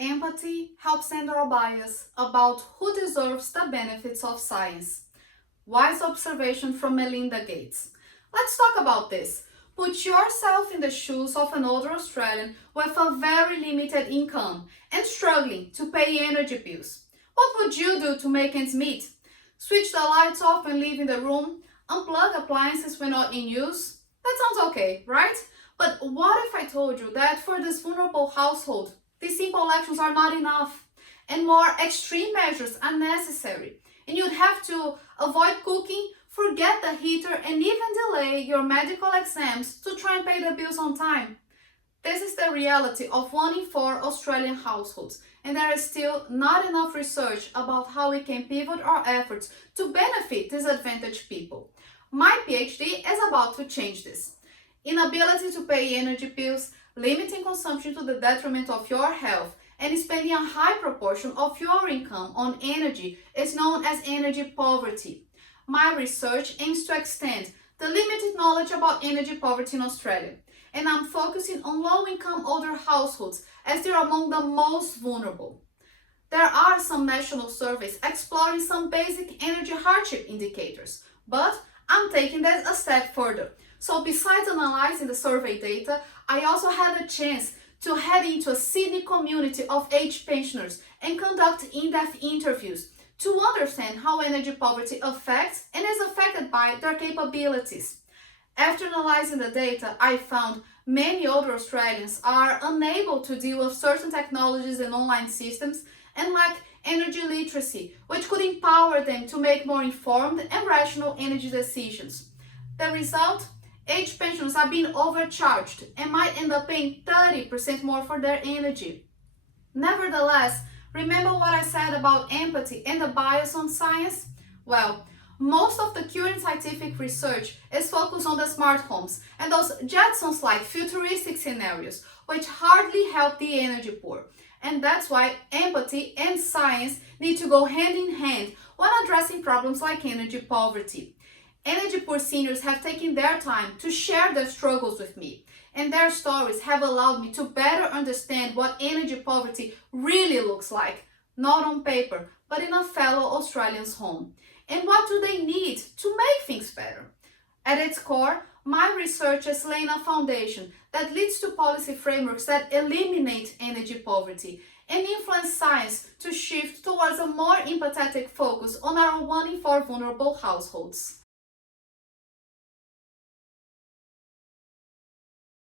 Empathy helps end our bias about who deserves the benefits of science. Wise observation from Melinda Gates. Let's talk about this. Put yourself in the shoes of an older Australian with a very limited income and struggling to pay energy bills. What would you do to make ends meet? Switch the lights off when leaving the room? Unplug appliances when not in use? That sounds okay, right? But what if I told you that for this vulnerable household, these simple actions are not enough and more extreme measures are necessary? And you'd have to avoid cooking, forget the heater, and even delay your medical exams to try and pay the bills on time. This is the reality of 1 in 4 Australian households, and there is still not enough research about how we can pivot our efforts to benefit disadvantaged people. My PhD is about to change this. Inability to pay energy bills, limiting consumption to the detriment of your health, and spending a high proportion of your income on energy is known as energy poverty. My research aims to extend the limited knowledge about energy poverty in Australia, and I'm focusing on low-income older households as they're among the most vulnerable. There are some national surveys exploring some basic energy hardship indicators, but I'm taking this a step further. So besides analyzing the survey data, I also had a chance to head into a Sydney community of aged pensioners and conduct in-depth interviews to understand how energy poverty affects and is affected by their capabilities. After analyzing the data, I found many older Australians are unable to deal with certain technologies and online systems and lack energy literacy, which could empower them to make more informed and rational energy decisions. The result? Aged pensioners are being overcharged and might end up paying 30% more for their energy. Nevertheless, remember what I said about empathy and the bias on science? Well, most of the current scientific research is focused on the smart homes and those Jetsons-like futuristic scenarios, which hardly help the energy poor. And that's why empathy and science need to go hand in hand when addressing problems like energy poverty. Energy poor seniors have taken their time to share their struggles with me, and their stories have allowed me to better understand what energy poverty really looks like, not on paper, but in a fellow Australian's home. And what do they need to make things better? At its core, my research is laying a foundation that leads to policy frameworks that eliminate energy poverty and influence science to shift towards a more empathetic focus on our 1 in 4 vulnerable households.